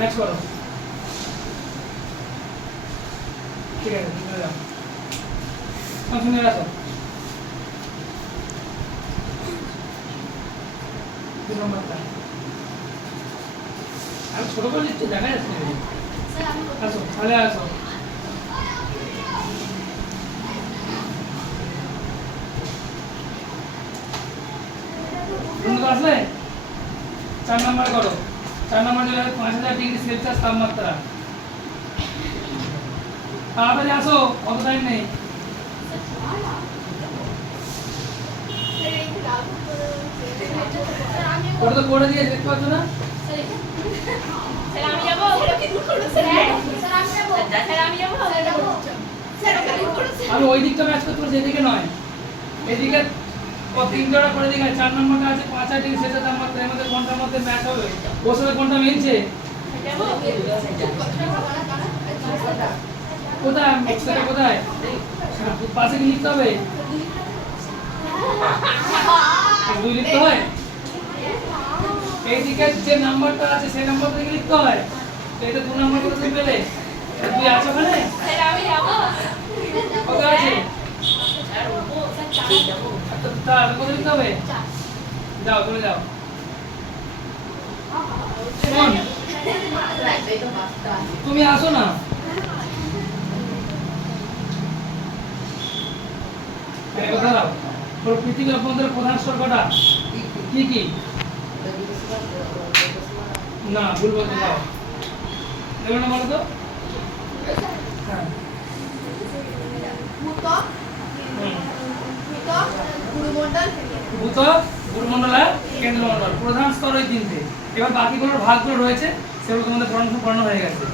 Match করো। ঠিক আছে, চলে যাও। শুনে রাখো। 2 নম্বরটা আমি ছোট করে লিখছি, দেখা যাচ্ছে না। আসো, তাহলে আসো। বন্ধু আসলে 4 নম্বর করো। 4 নম্বর যেটা 5000 ডিগ্রি সেলসিয়াস তাপমাত্রা। তাড়াতাড়ি আসো, কত টাইম নেই। ওটা তো করে দিয়ে দেখতে পাচ্ছ না? আমি ওই দিকটা ম্যাচ করতে পারছি, এদিকে নয়। এদিকে 3টা করে দিকে 4 নম্বরটা আছে 5000 ডিগ্রি সেলসিয়াস তাপমাত্রা, এর মধ্যে কোনটার মধ্যে ম্যাচ হবে? ওর সাথে কোনটা মিলছে? কোথায় সেটা কোথায়? পাশে কি লিখতে হবে? 2 লিখতে হয়। এইদিকে যে নাম্বারটা আছে সেই নাম্বারটা কি লিখতে হয়? এটা 2 নাম্বার করে তুমি পেলে। 2 আছে ওখানে? কত আছে? তাহলে কত লিখতে হবে? যাও, চলে যাও। শোন, তুমি আসো না। কথা দাও। পৃথিবীর অভ্যন্তরে প্রধান স্তর কটা? কি কি? না, ভুল বলতে দাও। দেবে না বলো তো? হ্যাঁ। ভূত্বক, গুরুমণ্ডল আর কেন্দ্রমণ্ডল। প্রধান স্তর ওই 3টে। এবার বাকিগুলোর ভাগগুলো রয়েছে, সেগুলো তোমাদের পড়ানো হয়ে গেছে।